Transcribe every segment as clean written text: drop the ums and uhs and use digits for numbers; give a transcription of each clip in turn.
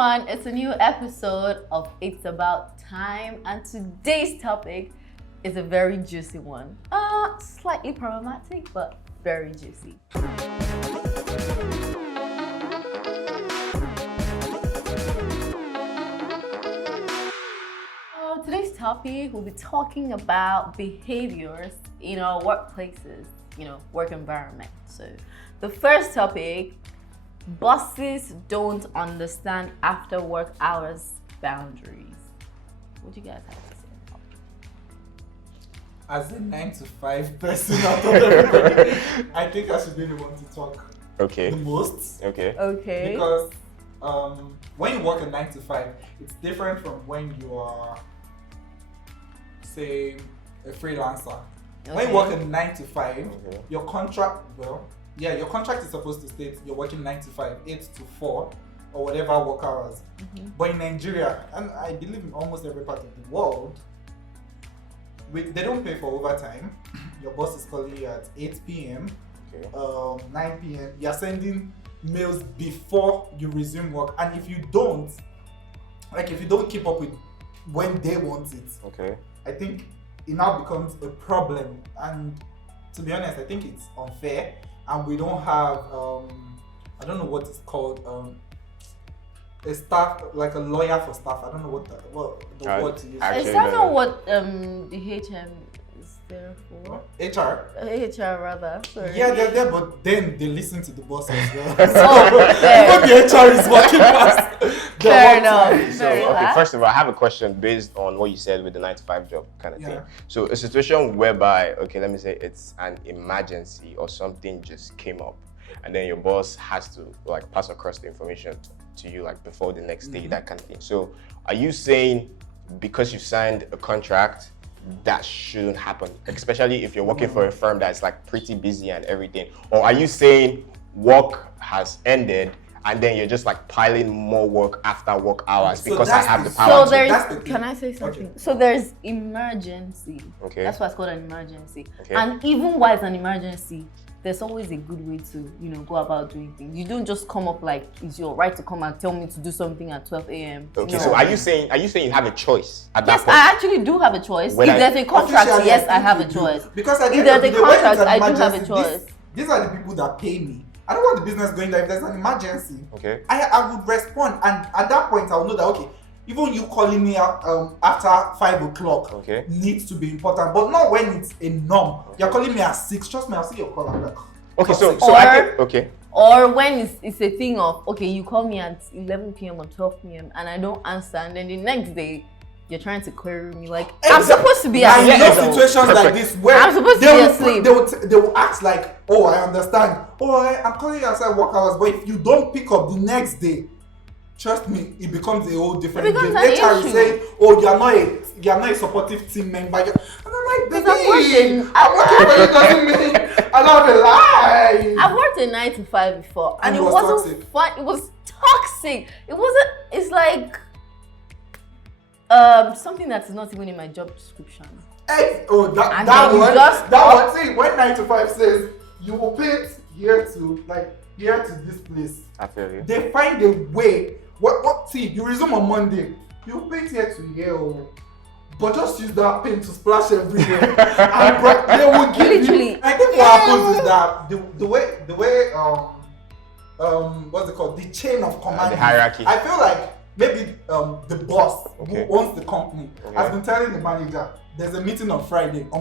everyone, it's a new episode of It's About Time, and today's topic is a very juicy one. Slightly problematic, but very juicy. So today's topic, we'll be talking about behaviors in our workplaces, work environment. So the first topic, bosses don't understand after work hours boundaries. What do you guys have to say about that? As a 9 to 5 person out of everybody, I think I should be the one to talk the most. Okay. Because when you work a 9 to 5, it's different from when you are, say, a freelancer. When you work a 9 to 5, your contract, your contract is supposed to state you're working 9 to 5, 8 to 4, or whatever work hours. But in Nigeria, and I believe in almost every part of the world, they don't pay for overtime. Your boss is calling you at 8 p.m., 9 p.m. You're sending mails before you resume work. And if you don't keep up with when they want it, I think it now becomes a problem. And to be honest, I think it's unfair. And we don't have, I don't know what it's called, a staff, like a lawyer for staff. I don't know what the word to use. Is that not what the HM is there for? HR? HR rather, sorry. Yeah, they're there, but then they listen to the boss as well. When the HR is working past. Fair enough. First of all, I have a question based on what you said with the 9 to 5 job kind of thing. So a situation whereby, let me say it's an emergency or something just came up, and then your boss has to pass across the information to you before the next day, that kind of thing. So are you saying because you signed a contract that shouldn't happen, especially if you're working for a firm that's pretty busy and everything? Or are you saying work has ended and then you're just piling more work after work hours because I have the power? So can I say something? Okay. So there's emergency. That's why it's called an emergency. And even while it's an emergency, there's always a good way to, go about doing things. You don't just come up it's your right to come and tell me to do something at 12 a.m. So are you saying you have a choice at that point? Yes, I actually do have a choice. If there's a contract, yes, I have a choice. Because if there's a contract, I do have a choice. These are the people that pay me. I don't want the business going there if there's an emergency. I would respond, and at that point I will know that even you calling me after 5 o'clock needs to be important, but not when it's a norm. You're calling me at 6. Trust me, I'll see your call. I'm like, or when it's a thing of you call me at 11 p.m. or 12 p.m. and I don't answer, and then the next day you're trying to query me I'm supposed to be asleep. I know situations like this where I'm supposed to be asleep. They will act like, I understand. I'm calling you outside work hours, but if you don't pick up the next day, trust me, it becomes a whole different game. HR is saying, you're not a supportive team member. And I'm like, baby, I'm working for you doesn't mean I love a lie. I've worked a 9 to 5 before, and it wasn't fun. It was toxic. It's something that's not even in my job description. That one. See, when 9 to 5 says you will paint here to this place, I feel you. They find a way. See, you resume on Monday. You paint here to here, but just use that paint to splash everywhere. And they will give you. I think what happens is that the way what's it called? The chain of command. The hierarchy. I feel like maybe the boss who owns the company has been telling the manager, there's a meeting on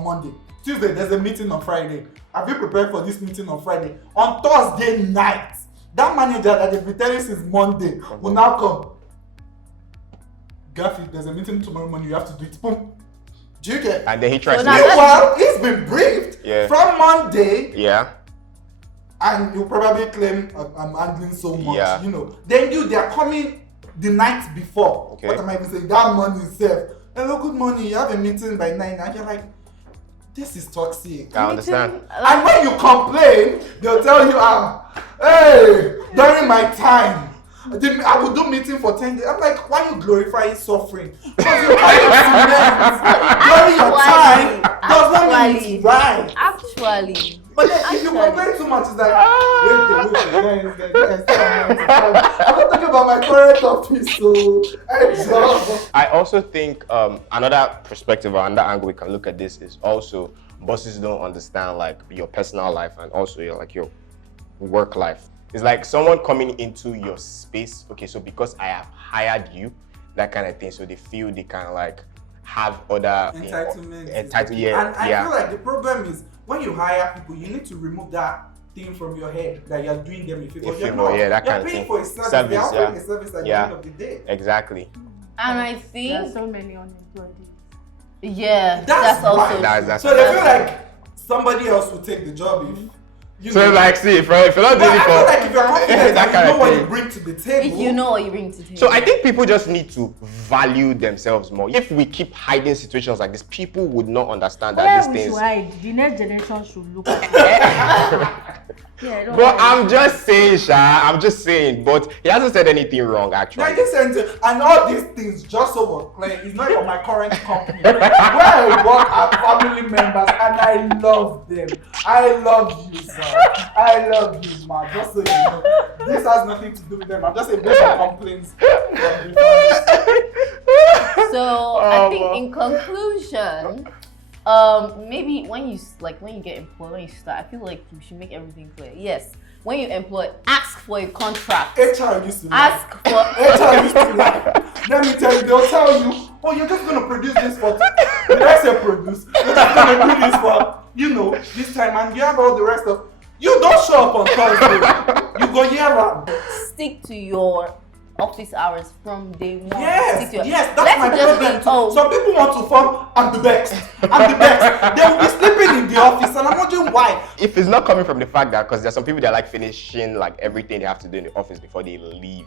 Monday. Tuesday, there's a meeting on Friday. Have you prepared for this meeting on Friday? On Thursday night, that manager that they've been telling since Monday will now come. GAFFY, there's a meeting tomorrow morning, you have to do it. Boom. Do you get? And then he tries to meanwhile, he's been briefed from Monday. Yeah. And you probably claim I'm handling so much, Then they're coming the night before. What am I even saying? That morning itself. Hello, good morning. You have a meeting by 9, and you're like, this is toxic. I understand. And when you complain, they'll tell you, hey, during my time, I would do meeting for 10 days. I'm like, why you glorifying suffering? Because you're during your time does not mean it's right. Actually, But then if you complain too much, it's like, wait, I'm not talking about my current office, so I also think another perspective or another angle we can look at this is also bosses don't understand like your personal life and also your work life. It's like someone coming into your space. Okay, so because I have hired you, that kind of thing. So they feel they can like have other entitlement. And I feel like the problem is when you hire people, you need to remove that thing from your head that you're doing them a favor. You're not. That you're kind paying of for a service. They're offering a service at the end of the day. Exactly. And I think there are so many unemployed. Yeah, that's also. That's so they feel like somebody else will take the job if. So like, see, if you're not doing it for, I feel like if you're confident, that kind you know of what thing. you bring to the table. If you know what you bring to the table. So I think people just need to value themselves more. If we keep hiding situations like this, people would not understand that these things. The next generation should look at it. But I'm just saying, Sha. I'm just saying. But he hasn't said anything wrong, actually. And all these things, just so we're clear, it's not for my current company. Where I work are family members, and I love them. I love you, sir. I love you, ma. Just so you know, this has nothing to do with them. I'm just a bit of complaints. So I think in conclusion, maybe when you get employed, when you start, I feel like you should make everything clear. Yes, when you employ, ask for a contract. HR used to ask for HR used to let me tell you, they'll tell you, oh, you're just gonna produce this for. Did I say produce? You're just gonna do this for, this time, and you have all the rest of. You don't show up on Thursday. You go year round. Stick to your office hours from day one. Yes, that's my just problem. be told. Some people want to form, I'm the best. I'm the best. They will be sleeping in the office, and I'm wondering why. If it's not coming from the fact that, because there's some people that like finishing like everything they have to do in the office before they leave.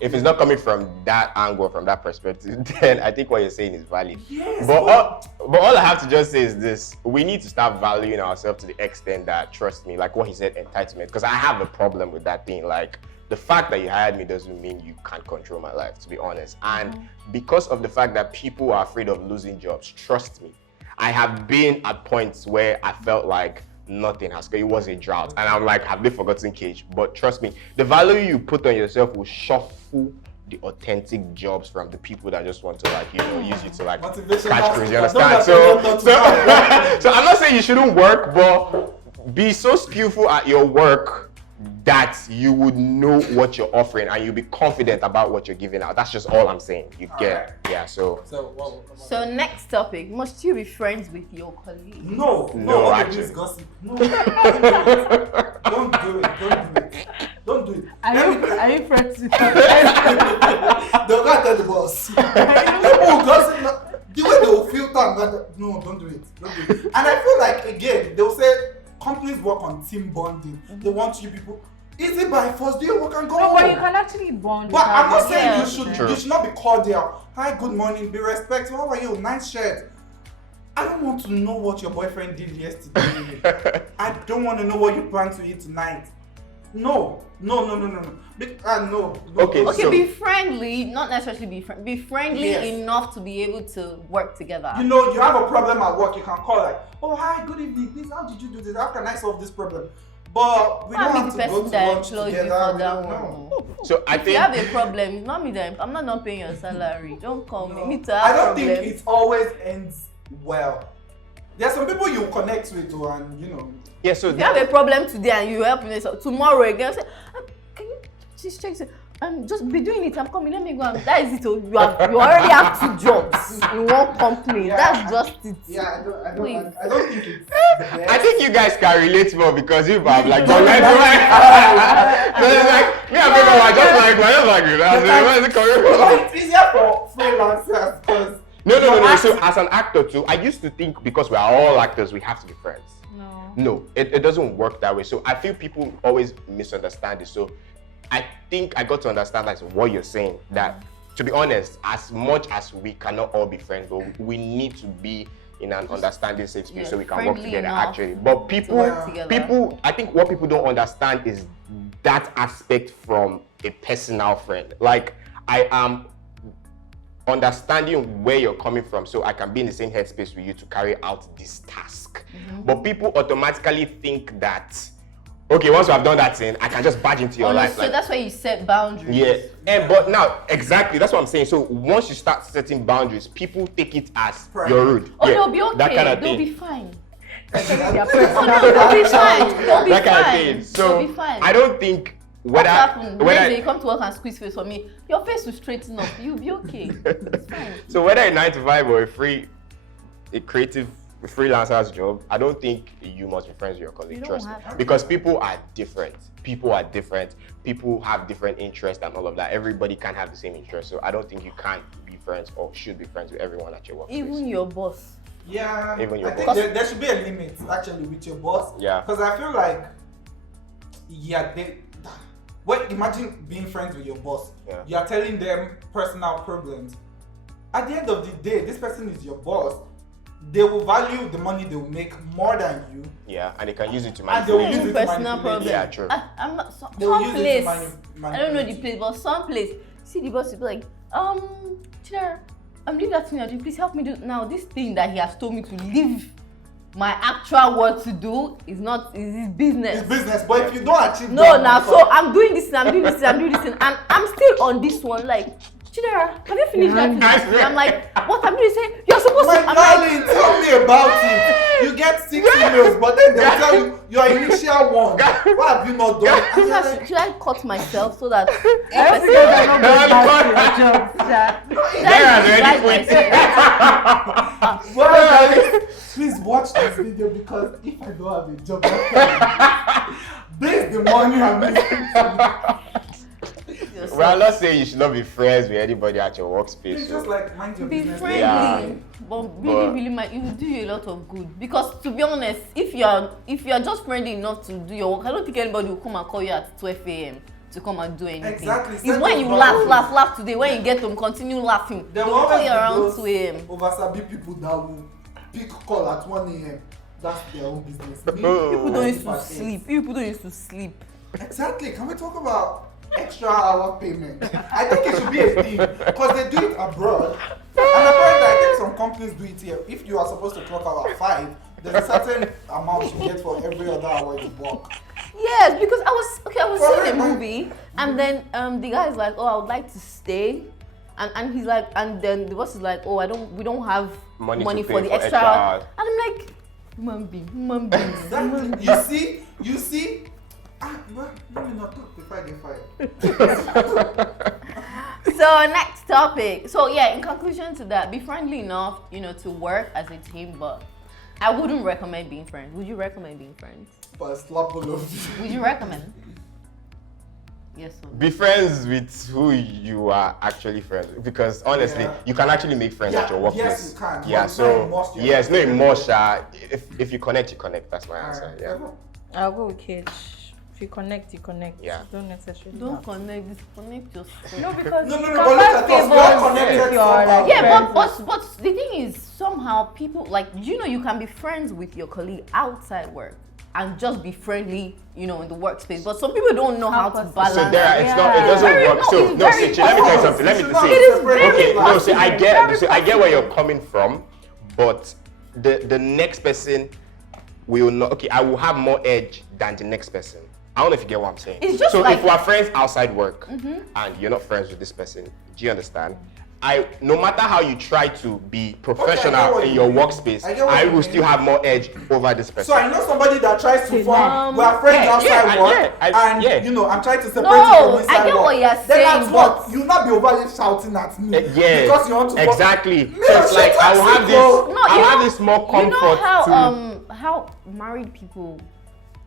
If it's not coming from that angle, from that perspective, then I think what you're saying is valid. Yes. But all I have to just say is this: we need to start valuing ourselves to the extent that, trust me, like what he said, entitlement. Because I have a problem with that thing, like. The fact that you hired me doesn't mean you can't control my life, to be honest. And because of the fact that people are afraid of losing jobs, trust me, I have been at points where I felt like nothing has gone. It was a drought. And I'm like, have they forgotten Cage? But trust me, the value you put on yourself will shuffle the authentic jobs from the people that just want to use you to catch crazy. You understand? So I'm not saying you shouldn't work, but be so skillful at your work that you would know what you're offering and you'll be confident about what you're giving out. That's just all I'm saying. You get, yeah. So next topic: must you be friends with your colleagues? No, actually. Gossip. No, don't do it. Don't do it. Are you friends with them? They'll not tell the boss. People gossip. The way they will filter, no, don't do it. And I feel like again, they'll say. Companies work on team bonding. They want you people. Is it by force? Do you work and go home? But you can actually bond. But I'm not saying you should not be cordial. Hi, good morning. Be respectful. How are you? Nice shirt. I don't want to know what your boyfriend did yesterday. I don't want to know what you plan to eat tonight. No. Okay, so be friendly, not necessarily be friendly. Be friendly enough to be able to work together. You have a problem at work, you can call like, oh hi, good evening, please, how did you do this? How can I solve this problem? But we don't have to go to lunch together. So I think if you have a problem, it's not me that I'm not paying your salary. Don't call me to have I don't problems. think it always ends well. There are some people you connect with and Yeah, so if you have a problem today and you help me tomorrow again, say, can you just check? Just be doing it. I'm coming. Let me go. That is it. You already have 2 jobs in one company. Yeah. That's just it. Yeah, I don't think it's the best. I think you guys can relate more because you have like gone like me and people are just like It's easier for freelancers because no. So as an actor too, I used to think because we are all actors, we have to be friends. No, it doesn't work that way. So I feel people always misunderstand it. So I think I got to understand like what you're saying, that to be honest, as much as we cannot all be friends, but we need to be in an understanding safe space so we can work together actually. But people, I think what people don't understand is that aspect from a personal friend. Like I am understanding where you're coming from so I can be in the same headspace with you to carry out this task. But people automatically think that, okay, once I've done that thing, I can just barge into your life. So that's why you set boundaries. Yeah. But now, exactly, that's what I'm saying. So once you start setting boundaries, people take it as you're rude. Oh, they'll be okay. That kind of they'll thing. be fine. They'll They'll be fine. They'll be That kind of fine. thing. So They'll be fine. I don't think What happened? When you come to work and squeeze face for me, your face will straighten up. You'll be okay. It's fine. So whether a 9 to 5 or a creative freelancer's job, I don't think you must be friends with your colleague. Trust me, because people are different. People are different. People have different interests and all of that. Everybody can't have the same interests. So I don't think you can't be friends or should be friends with everyone at your workplace. Even your boss. Yeah. Even your I boss. think there should be a limit actually with your boss. Yeah. Because I feel like, imagine being friends with your boss. Yeah. You are telling them personal problems. At the end of the day, this person is your boss. They will value the money they will make more than you. Yeah, and they can use it to And they will manipulate. use it to Personal manipulate. problem. Yeah, true. I'm not some They will use it to place. manipulate. I don't know the place, but some place. See the boss will be like, Chidera, leave that thing. Please help me do now. This thing that he has told me to leave my actual work to do is his business. It's business, but if you don't achieve So I'm doing this, I'm doing this, and I'm still on this one. Like, Chidera, have you finished that thing? I'm like, what have you said? You're supposed my to. I'm darling, like, tell me about it. You get 6 emails, but then they'll tell you your initial one. What have you not done? should I cut myself so that I don't think they're not going back to your job, Well, guys, please watch this video because if I don't have a job, this the money I'm making. Well, I'm not saying you should not be friends with anybody at your workspace. It's just like mind your be business. friendly, Yeah. but really, it will do you a lot of good. Because to be honest, if you're just friendly enough to do your work, I don't think anybody will come and call you at 12 a.m. to come and do anything. Exactly. It's when you laugh today. When you get home, continue laughing. There Don't will call always you be around those 2 a.m. oversabi people that will pick call at 1 a.m. That's their own business. Me, People I don't used sleep to at 8. sleep. People don't used to sleep. Exactly. Can we talk about extra hour payment? I think it should be a thing because they do it abroad. And apparently, I think some companies do it here. If you are supposed to clock out at 5, there's a certain amount you get for every other hour you work. Yes, because I was seeing a movie, and then the guy's like, oh, I would like to stay, and he's like, and then the boss is like, oh, we don't have money for the extra hours. And I'm like, human being. Exactly. You see. Well, let me not talk before I get fired. So next topic. So yeah, in conclusion to that, be friendly enough, to work as a team, but I wouldn't recommend being friends. Would you recommend being friends? But slap all of you. Would you recommend? Yes or no? Be friends with who you are actually friends with, because honestly, you can actually make friends at your workplace. Yes, you can. Yeah, so it's not a must. If you connect, you connect. That's my answer. Yeah. I'll go with Cage. If you connect, you connect. Yeah. Don't necessarily. Don't connect. Disconnect yourself. No, because No, you but look at us. We are connected somehow. Yeah, but the thing is, somehow people you can be friends with your colleague outside work and just be friendly, in the workspace. But some people don't know how to balance. So there, it doesn't work. So it's no, very let me tell you something. Let me say. It is very Okay, I get where you're coming from, but the next person will not. Okay, I will have more edge than the next person. I don't know if you get what I'm saying. It's just so like, if we're friends outside work and you're not friends with this person, do you understand? No matter how you try to be professional in your workspace, I will still have more edge over this person. So I know somebody that tries to form, we are friends outside work, and I'm trying to separate you from inside I get work. what you're Then saying, that's what you'll not be overly shouting at me because you want to exactly. Me, So it's like I will have this. No, I'll have this more comfort how married people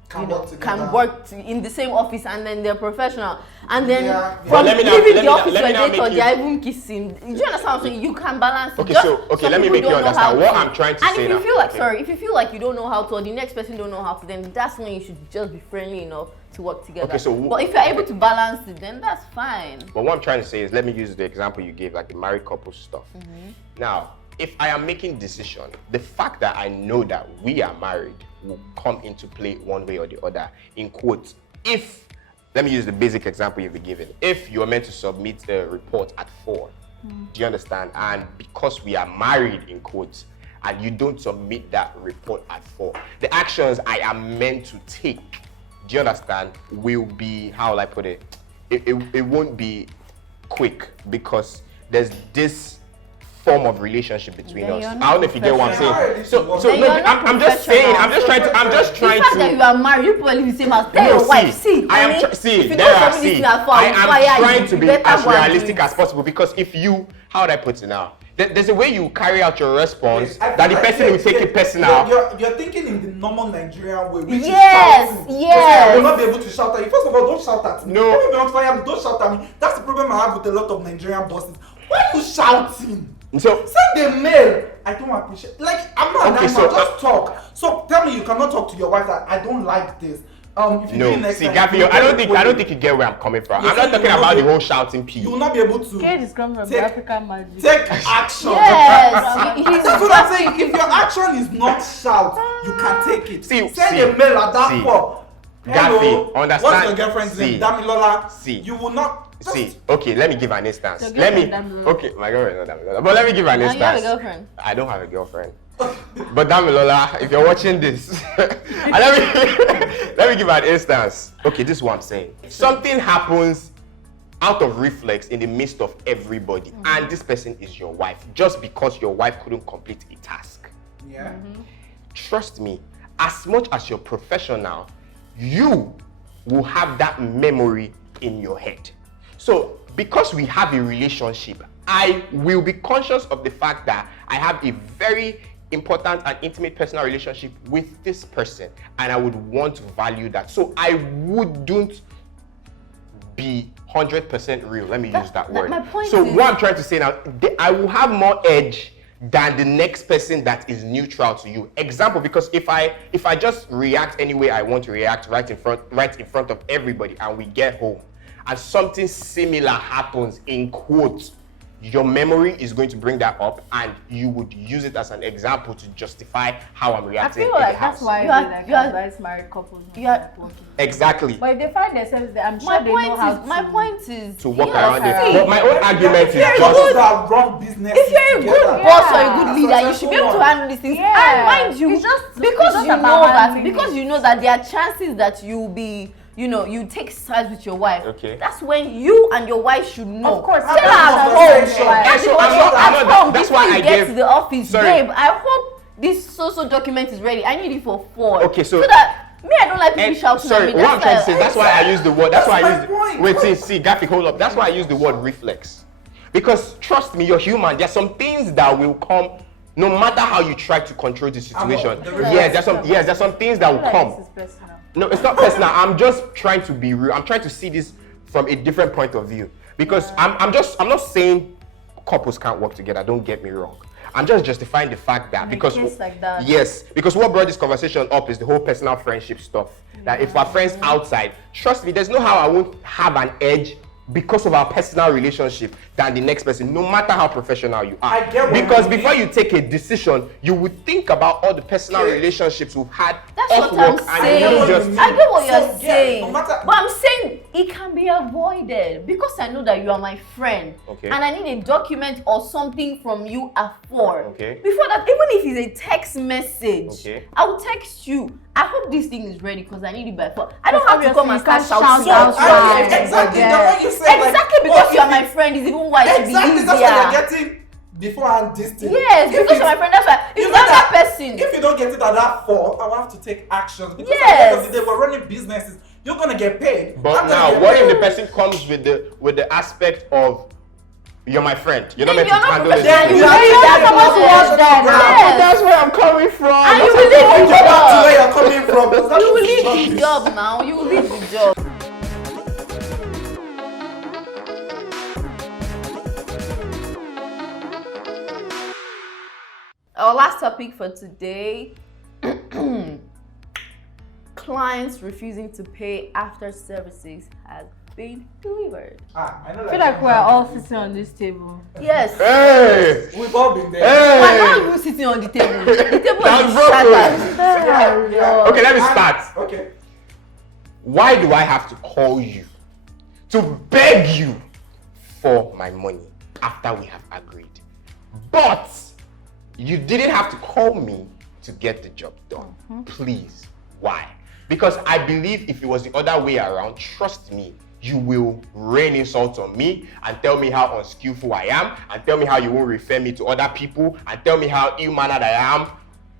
can work in the same office and then they're professional and then Well, from leaving the office when they're even kissing. Do you understand what I'm saying? You can balance. Okay, let me make you understand what I'm trying to say now. And if you feel like if you feel like you don't know how to, or the next person don't know how to, then that's when you should just be friendly enough to work together. Okay, but if you're able to balance it, then that's fine. But what I'm trying to say is, let me use the example you gave, like the married couple stuff. Now, if I am making decision, the fact that I know that we are married will come into play one way or the other. In quotes, let me use the basic example you've been given. If you are meant to submit a report at 4, Do you understand? And because we are married in quotes, and you don't submit that report at 4, the actions I am meant to take, do you understand, will be, how will I put it? It won't be quick because there's this form of relationship between us. I don't know if you get what I'm saying. So no, I'm just saying, I'm just trying to. The fact that you are married, you probably live the same house. Tell your wife, see, I am trying to be as realistic as possible because if you, how would I put it now? There's a way you carry out your response that the person will take it personal. You're thinking in the normal Nigerian way, which yes. I will not be able to shout at you. First of all, don't shout at me. No. Don't be on fire, don't shout at me. That's the problem I have with a lot of Nigerian bosses. Why are you shouting? So send a mail. I don't appreciate. Like I'm not okay, an so just talk. So tell me you cannot talk to your wife that I don't like this. If you do it next time, Gaffy, I don't think you get where I'm coming from. I'm not talking about the whole shouting piece. You will not be able to. Kate is coming from the African magic. Take action. Yes. That's what I'm saying. If your action is not shout, you can take it. Send a mail at that point. Gaffy, understand? What's your girlfriend's name? Damilola. See. You will not. Okay, let me give an instance. My girlfriend is not Damilola. But let me give an instance. You have a girlfriend? I don't have a girlfriend. But Damilola, if you're watching this, let me give an instance. Okay, this is what I'm saying. Something happens out of reflex in the midst of everybody, and this person is your wife, just because your wife couldn't complete a task. Yeah. Trust me, as much as you're professional, you will have that memory in your head. So, because we have a relationship, I will be conscious of the fact that I have a very important and intimate personal relationship with this person, and I would want to value that. So I wouldn't be 100% real. Let me use that word. My point so is, what I'm trying to say now, I will have more edge than the next person that is neutral to you. Example, because if I just react any way I want to react right in front of everybody, and we get home and something similar happens in quotes, your memory is going to bring that up, and you would use it as an example to justify how I'm reacting. I feel like that's why I advise married couples not to working. Exactly. But if they find themselves there, I'm sure they know how to. My point is to walk around it. But my own argument is just that run business. If you're a good boss or a good leader, you should be able to handle these things. And mind you, because you know that there are chances that you'll be, you take sides with your wife. Okay. That's when you and your wife should know. Of course. Tell her at home. That's why I get gave. to the office, Sorry. babe. I hope this social document is ready. I need it for 4. Okay, so that I don't like people shouting at me. What I'm trying to say, that's why I use the word. That's why I use. point. Wait, see, Gaffy, hold up. That's why I use the word reflex, because trust me, you're human. There's some things that will come. No matter how you try to control the situation, there's some things that will come. This is personal. No, it's not personal. I'm just trying to be real. I'm trying to see this from a different point of view, because I'm not saying couples can't work together. Don't get me wrong. I'm just justifying the fact that because like that. Yes, because what brought this conversation up is the whole personal friendship stuff. That if we're friends outside, trust me, there's no how I won't have an edge because of our personal relationship than the next person, no matter how professional you are. I get what because you mean. before you take a decision, you would think about all the personal relationships we've had. That's off what I'm work, and saying. you just I get what So, you're saying. no matter- But I'm saying it can be avoided because I know that you are my friend. Okay. And I need a document or something from you at 4. Okay. Before that, even if it's a text message, Okay. I will text you. I hope this thing is ready because I need it by 4. I don't have to come and start Obviously, shouting. you can't shout outside. Exactly. Yeah. The one you said. Exactly, because you are my friend is even why it should be Exactly. easier. That's what you're getting beforehand. This thing. Yes, If because you're my friend. That's why. If you you're know that that person. If you don't get it at that 4, I will have to take actions. Because at the Yes. end of the day, we're running businesses. You're gonna get paid. But I'm gonna now, get what if paid. the person comes with the aspect of you're my friend? You're not Then meant to you're not handle this. professional. thing. You are not supposed to watch that now. Yes. That's where I'm coming from. And you That's will where I'm leave Go the back to job. where you're coming from. because that You will is leave rubbish. the job now. You will leave the job. Our last topic for today, clients refusing to pay after services has been delivered. I know I feel like we're all sitting on this table. Yes. Hey! We've all been there. We're Hey! not even sitting on the table. The table That's is broken. shattered. Yeah. Okay, let me And- start. Okay. Why do I have to call you to beg you for my money? after we have agreed. But you didn't have to call me to get the job done. Please. Why? Because I believe if it was the other way around, trust me, you will rain insults on me and tell me how unskillful I am and tell me how you won't refer me to other people and tell me how ill-mannered I am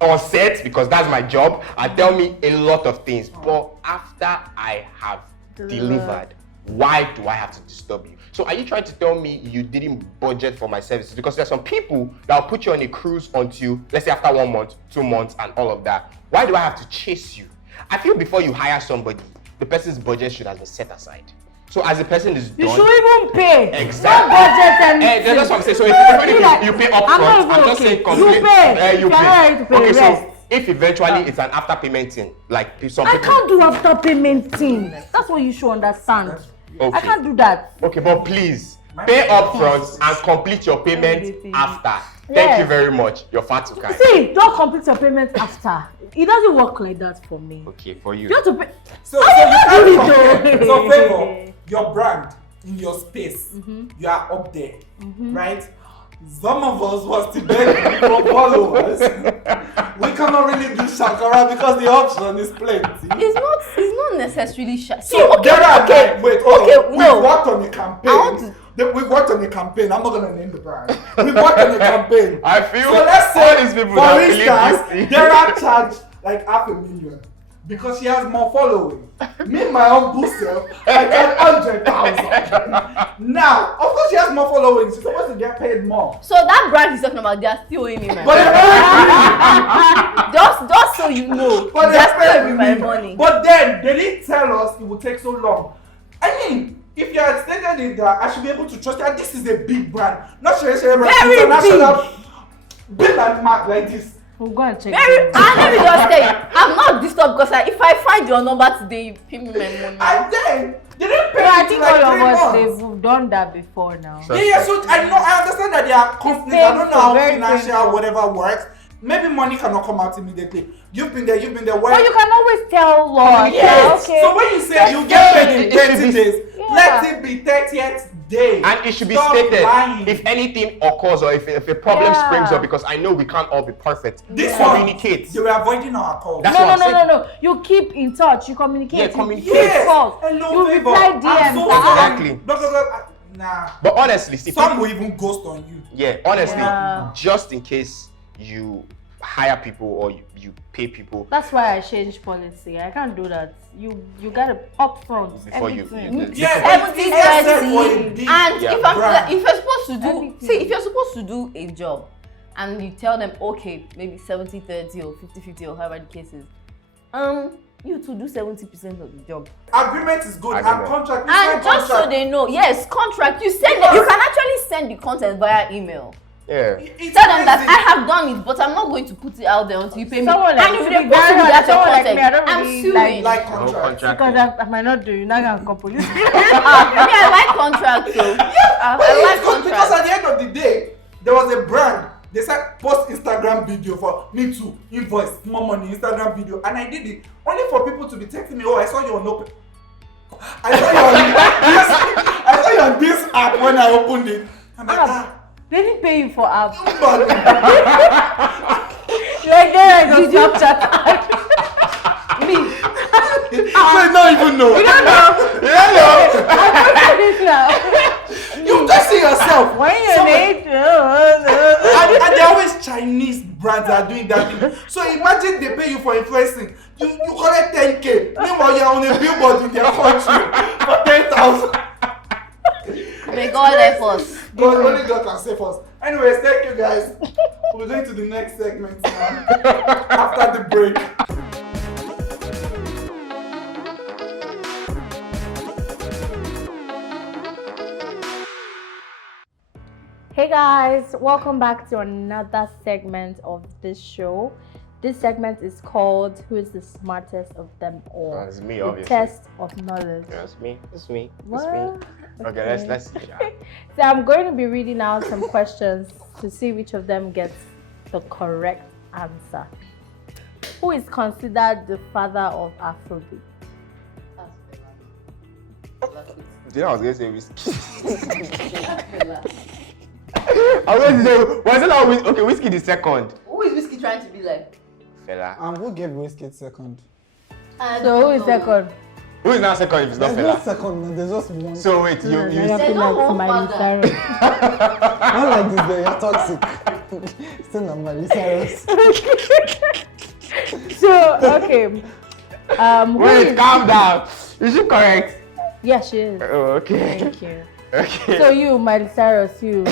on set because that's my job and tell me a lot of things. But after I have delivered, why do I have to disturb you? So are you trying to tell me you didn't budget for my services? Because there's some people that will put you on a cruise until, let's say after 1 month, 2 months and all of that. Why do I have to chase you? I feel before you hire somebody, the person's budget should have been set aside. So as the person is done, you should even pay. Exactly. No budget and that's what I'm saying. So if you pay up I'm not front, I'm even just saying okay. You pay. You If you're not ready to pay, Okay, rest. so if eventually it's an after payment thing, like some I people. can't do after payment thing. That's what you should understand. Okay. I can't do that. Okay, but please pay up front and complete your payment after. Thank you very much. You're far too kind. See, don't complete your payment after. It doesn't work like that for me. Okay, for you. You have to pay. So you can't compare. So favor your brand in your space. You are up there, right? Some of us was to beg for followers. We cannot really do shakara because the option is plenty. It's not necessarily So there are wait, we no. worked on a campaign. We worked on a campaign. I'm not gonna name the brand. We worked on a campaign. I feel so. Let's all say, these people for that instance, there are charged like $500,000 because she has more following. Me, my own self, I get 100,000. Now, of course, she has more following. She's supposed to get paid more. So that brand he's talking about, they're still owing me my But money. just so you know, But they're still they're owing me my money. But then they didn't tell us it would take so long. I mean, if you had stated it that I should be able to trust you, and this is a big brand, not sure Very international, big and mad like this. We'll go and check. And let me just say, I'm not disturbed because if I find your number today, you pay me my money. And then they didn't pay I me think like all 3 of us months. they've done that before now. Yeah, so I understand that there are companies. I don't know how very financial painful. whatever works. Maybe money cannot come out immediately. You've been there. But you can always tell us. Yes. Okay. So when you say you get paid in It should 30 be- days, let it be 30th day. And it should be Stop stated lying. if anything occurs or if a problem springs up, because I know we can't all be perfect. This one, Communicate. they were avoiding our calls. That's what I'm saying. No. You keep in touch. You communicate. Yeah, You communicate. Yes. calls. Hello, You favor. reply I'm DMs. so sorry. Exactly. Nah. But honestly, see, Some will even ghost on you. yeah, honestly, Yeah. just in case you hire people or you pay people That's why I changed policy. I can't do that. You gotta upfront before you. everything. Yeah, 70, and And if you're supposed to do, Everything. if you're supposed to do a job, and you tell them, okay, maybe 70-30 or 50-50 or however the case is, you to do 70% of the job. agreement is good. Agreement. And contract. And just so they know, yes, contract. You send them. You can actually send the content via email. Yeah. Tell them that I have done it, but I'm not going to put it out there until you pay me. Someone like And if to they be post very it without your someone like content, me, I don't I'm really suing. like No contract. contract. Because I might not do. You're not gonna call police. I like contract too. I But like it's good because contract. at the end of the day, there was a brand. They said post Instagram video for me to invoice more money, Instagram video, and I did it only for people to be texting me. Oh, I saw you on open. I saw you on this app when I opened it. I'm like, They didn't pay you for app. but Like there is a Snapchat. Me. I don't even know. I don't do this now. You just see yourself. When you Somebody- need and they're always Chinese brands that are doing that thing. So imagine they pay you for influencing. You collect 10K. Meanwhile, you're on a billboard in their country for 10,000. May God help us. God, only God can save us. Anyways, thank you guys. We're going to the next segment now. After the break. Hey guys, welcome back to another segment of this show. This segment is called Who is the Smartest of Them All? That's me, the obviously. test of knowledge. That's me. That's me. What? That's me. Okay, let's see. Yeah. So I'm going to be reading out some questions to see which of them gets the correct answer. Who is considered the father of Afrobeat? You know, I was gonna say whiskey. Was it not okay? Whiskey the second. Who is Whiskey trying to be like? Fella. Who gave Whiskey second? So who is second? Who is now second if it's not There's no Fella? second, no, there's just one. So wait, you You're There's acting no like one Miley father. Cyrus. Not like this, though, you're toxic. Still not Miley Cyrus. So okay. Who wait, is- calm down. Is she correct? Yeah, she is. Oh, okay. Thank you. Okay. So you, Miley Cyrus, you.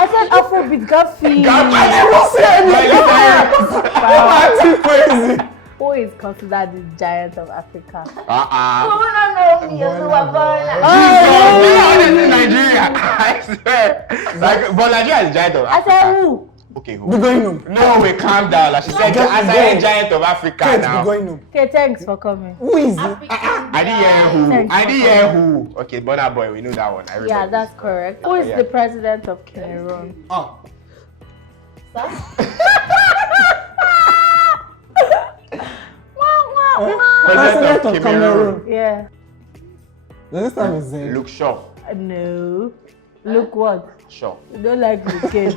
I said Afrobeat GAFFY. Crazy. Who is considered the giant of Africa? Who don't know me? You know what, In Nigeria, I swear. Like, but Nigeria is giant of I Africa. said who? Okay, who? Be going home. No, we calm down. Like she said, Just I go. said giant of Africa Kate, be now. going home. Okay, thanks for coming. Who is it? I didn't hear who. Thanks I for didn't hear who. Okay, Burna Boy, we knew that one. Yeah, Everybody. that's correct. Who is Yeah. the president of Cameroon? Oh, President of Cameroon. Yeah. This time is Zayn. Look Shaw. No. Look what? Shaw. You don't like the kid.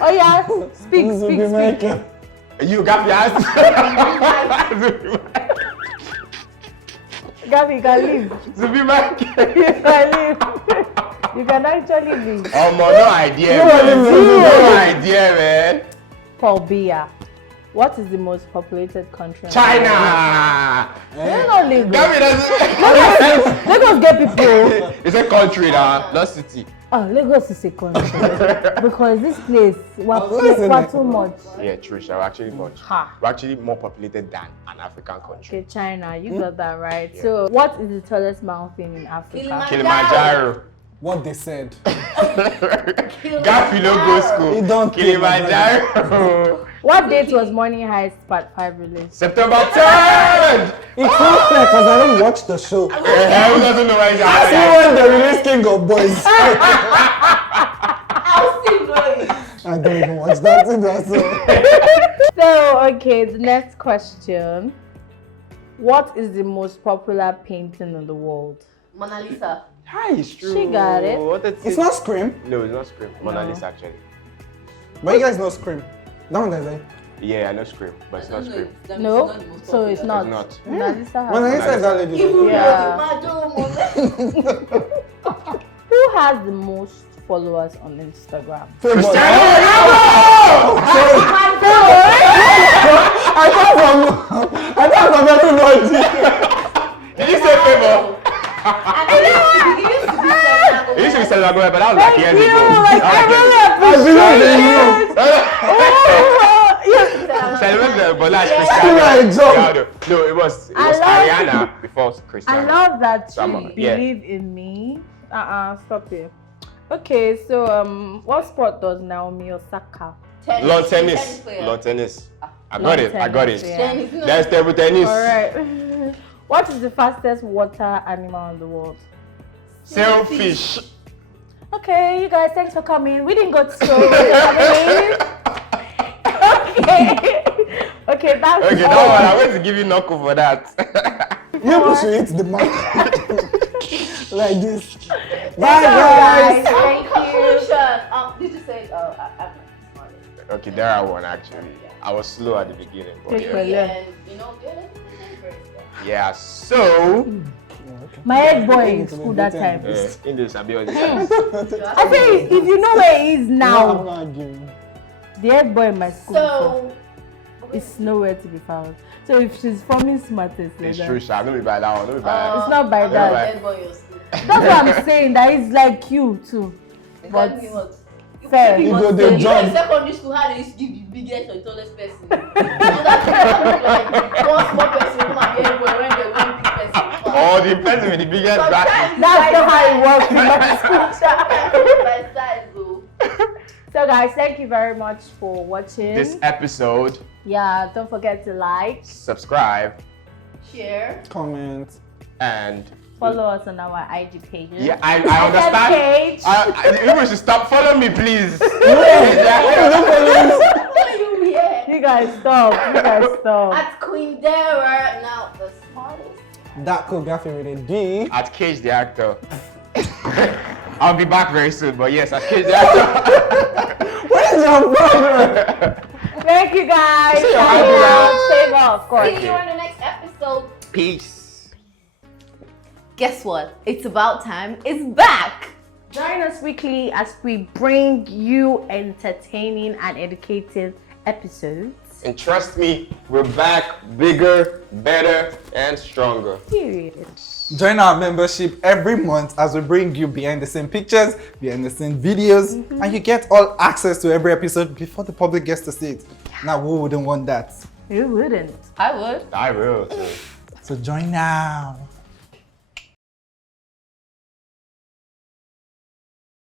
Oh yeah. Speak, This will speak, be speak. Michael. You got your ass. Gabby, you can leave. To be my You can leave. You can actually leave. Oh, no idea, No, man. no, No idea, man. Paul Biya. What is the most populated country? in the China. world? You know Lagos. Gabby doesn't. Lagos get people. It's a country now, not city. Oh, Lagos is a country. Because this place, listen, we're too much. Yeah, Trish, we're actually much. Ha. We're actually more populated than an African country. Okay, China, you got that right. So, what is the tallest mountain in Africa? Kilimanjaro. What they said. Gaffy no go school. You don't Kilimanjaro. What date was Money Heist Part 5 released? September 3rd. It's not fair because I don't watch the show. Who doesn't know why it's See happening? when they release King of Boys. I'll still going. I don't even watch that thing. That's all. So, okay, the next question. What is the most popular painting in the world? Mona Lisa. Hi, it's true. She got it. What a It's not Scream. No, it's not Scream. Mona No. Lisa, actually. But you guys know Scream. That one does it. Yeah, I know Scream, but it's not Scream. No, so it's not. It's not. Mona Lisa has When I it. said that lady. Yeah. Yeah. Who has the most followers on Instagram? I thought from everybody. Did you say favor? It You should be selling but that was like years ago. Like, I really appreciate it. Celebrate the Bolash Right, Cristiano. No, it was I love- Ariana before I Cristiano. love that So I'm you a- yeah. believe in me. Stop it. Okay, so what sport does Naomi Osaka? Lawn tennis. player. Lawn tennis. I Lawn got it. I got tennis, it. yeah. Tennis, no. There's table tennis. All right. What is the fastest water animal in the world? Sailfish. Okay, you guys, thanks for coming. We didn't go to school. Okay. Okay, that's Okay, all. that one. I went to give you knuckle for that. You should hit the mark. Like this. Bye, Guys, guys. thank you. Conclusion. Did you say? I'm not smart. Okay, there are one actually. I was slow at the beginning, but Take yeah. care. And you know, Yeah. So, My head boy in school that time. in this, I'll be on I say, if you know where he is I'm now, not giving. the head boy in my school So, is nowhere to be found. So if she's forming smartest, it's then true, Sha. Don't be by that one. Don't be by that. it's not by Yeah, that. right. dead boy, you're still. That's what I'm saying. That is like you too. But Exactly what? fair. You go You the know, in job. secondary school, how they used to give the biggest or tallest person. You know that like one small person come and get everywhere when they one big person. Oh, the person with the biggest back. That's not how it works in my school. By size, though. So guys, thank you very much for watching. This episode, Yeah, don't forget to like, subscribe, Share. Comment. and follow us on our IG pages. yeah, I understand. Page. You should stop. Follow me, please. What are you here? You guys stop. You guys stop. At Queen Dara, now the smartest. That cool GAFFY rated D. At Cage the actor. I'll be back very soon, but yes, at Cage the actor. Where's your brother? Thank you guys. See you, Signing Angela. out. Save up, of course. See you on the next episode. Peace. Guess what? It's about time. It's back. Join us weekly as we bring you entertaining and educative episodes. And trust me, we're back bigger, better, and stronger. Period. Join our membership every month as we bring you behind the scene pictures, behind the scene videos, and you get all access to every episode before the public gets to see it. Now, who wouldn't want that? You wouldn't. I would. I will too. So join now.